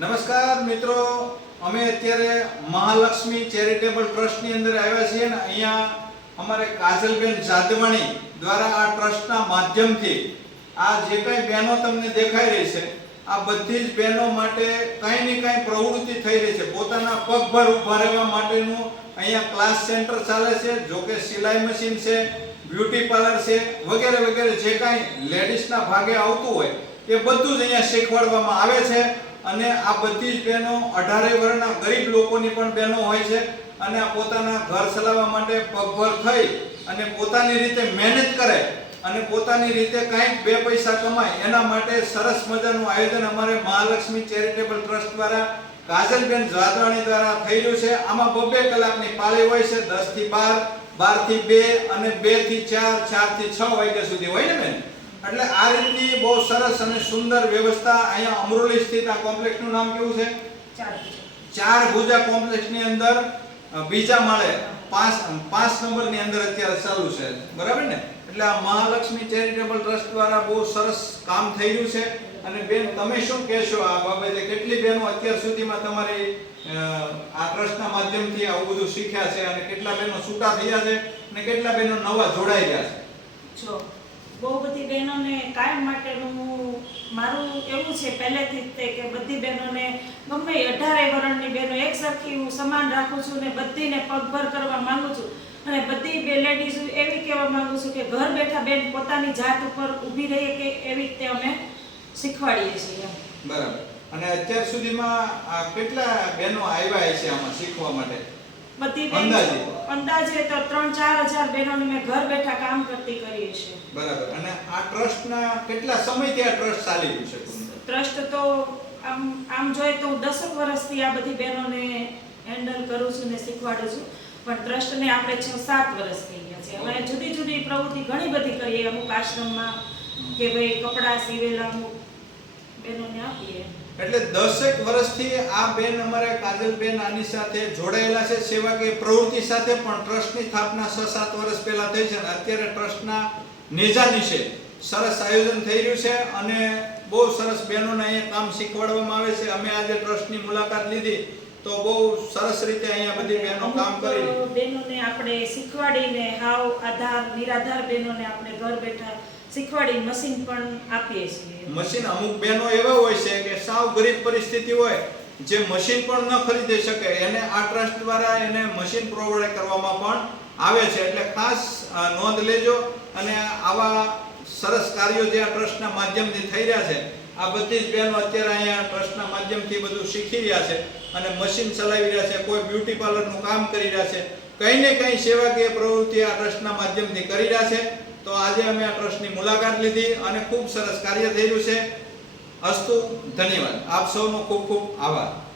નમસ્કાર મિત્રો. અમે અત્યારે મહાલક્ષ્મી ચેરિટેબલ ટ્રસ્ટની અંદર આવ્યા છીએ ને અહીંયા અમારે કાજલબેન જાદવાણી દ્વારા આ ટ્રસ્ટના માધ્યમથી આ જે કંઈ બહેનો તમને દેખાઈ રહી છે, આ બધી જ બહેનો માટે કંઈ ને કંઈ પ્રવૃત્તિ થઈ રહી છે. પોતાના પગભર ઊભા રહેવા માટેનું અહીંયા ક્લાસ સેન્ટર ચાલે છે, જો કે સિલાઈ મશીન છે, બ્યુટી પાર્લર છે, વગેરે વગેરે જે કાંઈ લેડીઝના ભાગે આવતું હોય, એ બધું જ અહીંયા શીખવાડવામાં આવે છે. અને આ બધી જ બહેનો અઢારે વર્ષના ગરીબ લોકોની પણ બહેનો હોય છે અને આ પોતાના ઘર ચલાવવા માટે પગભર થઈ અને પોતાની રીતે મહેનત કરે અને પોતાની રીતે કાંઈક બે પૈસા કમાય, એના માટે સરસ મજાનું આયોજન અમારે મહાલક્ષ્મી ચેરિટેબલ ટ્રસ્ટ દ્વારા કાજલબેન જાદવાણી દ્વારા થયેલું છે. આમાં બબ્બે કલાકની પાળી હોય છે દસથી બાર બારથી બે અને બેથી 4 4 થી છ વાગ્યા સુધી. હોય ને બેન? એટલે આ રીતની બહુ સરસ અને સુંદર વ્યવસ્થા અહીંયા અમરોલી સ્થિત આ કોમ્પ્લેક્સનું નામ કેવું છે? ચાર ભુજા. કોમ્પ્લેક્સની અંદર બીજા માળે પાંચ પાંચ નંબરની અંદર અત્યારે ચાલુ છે. બરાબર ને? એટલે આ મહાલક્ષ્મી ચેરિટેબલ ટ્રસ્ટ દ્વારા બહુ સરસ કામ થઈ રહ્યું છે. અને બેન તમે શું કહેશો આ બાબતે? કેટલી બહેનો અત્યાર સુધીમાં તમારી આ ટ્રસ્ટના માધ્યમથી આવું બધું શીખ્યા છે અને કેટલા બહેનો છૂટા થયા છે અને કેટલા બહેનો નવા જોડાઈ ગયા છે? જો બહુ બધી બહેનોને કાયમ માટેનું મારું એવું છે પહેલેથી જ તે કે બધી બહેનોને ગમે અઢારે વરણની બહેનો એક સરખી હું સમાન રાખું છું ને બધીને પગભર કરવા માગું છું. અને બધી બે લેડીઝ એવી કહેવા માગું છું કે ઘર બેઠા બેન પોતાની જાત ઉપર ઊભી રહીએ કે એવી રીતે અમે શીખવાડીએ છીએ બરાબર. અને અત્યાર સુધીમાં કેટલા બહેનો આવ્યા છે આમાં શીખવા માટે? બધી અંદાજે? અંદાજે તો ત્રણ ચાર હજાર બહેનોને મેં ઘર બેઠા કામ કરતી કરીએ છીએ બરાબર. અને આ ટ્રસ્ટના કેટલા સમયથી આ ટ્રસ્ટ ચાલી રહ્યું છે ટ્રસ્ટ તો આમ આમ જોઈએ તો હું દસક વર્ષથી આ બધી બહેનોને હેન્ડલ કરું છું ને શીખવાડું છું. પણ ટ્રસ્ટને આપણે છ સાત વર્ષ થઈ ગયા છે. અમે જુદી જુદી પ્રવૃત્તિ ઘણી બધી કરીએ. અમુક આશ્રમમાં કે ભાઈ કપડાં સીવેલા અમુક બહેનોને આપીએ. એટલે દસેક વર્ષથી આ બેન અમારે કાજલબેન આની સાથે જોડાયેલા છે. સેવાકીય પ્રવૃત્તિ સાથે પણ ટ્રસ્ટની સ્થાપના છ સાત વર્ષ પહેલા થઈ છે અને અત્યારે ટ્રસ્ટના નેજા છે. સરસ આયોજન થઈ રહ્યું છે અને બહુ સરસ બહેનોને અહીંયા કામ શીખવાડવામાં આવે છે. અમે આજે ટ્રસ્ટની મુલાકાત લીધી તો બહુ સરસ રીતે અહીંયા બધી બહેનો કામ કરી. બહેનોને આપણે શીખવાડીને હાવ આધાર નિરાધાર બહેનોને આપણે ઘર બેઠા શીખવાડી મશીન પણ આપીએ છીએ. મશીન અમુક બહેનો એવા હોય છે કે સાવ ગરીબ પરિસ્થિતિ હોય, જે મશીન પણ ન ખરીદી શકે. એને આ ટ્રસ્ટ દ્વારા એને મશીન પ્રોવાઈડ કરવામાં પણ આવે છે. એટલે ખાસ નોંધ લેજો અને આવા સરસ કાર્યો જે આ ટ્રસ્ટના માધ્યમથી થઈ રહ્યા છે, આ બધી જ બહેનો અત્યારે અહીંયા ટ્રસ્ટના માધ્યમથી બધું શીખી રહ્યા છે અને મશીન ચલાવી રહ્યા છે, કોઈ બ્યુટી પાર્લરનું કામ કરી રહ્યા છે. કંઈ ને કંઈ સેવાકીય પ્રવૃત્તિ આ ટ્રસ્ટના માધ્યમથી કરી રહ્યા છે. તો આજે અમે આ ટ્રસ્ટની મુલાકાત લીધી અને ખૂબ સરસ કાર્ય થઈ રહ્યું છે. અસ્તુ, ધન્યવાદ. આપ સૌનો ખૂબ ખૂબ આભાર.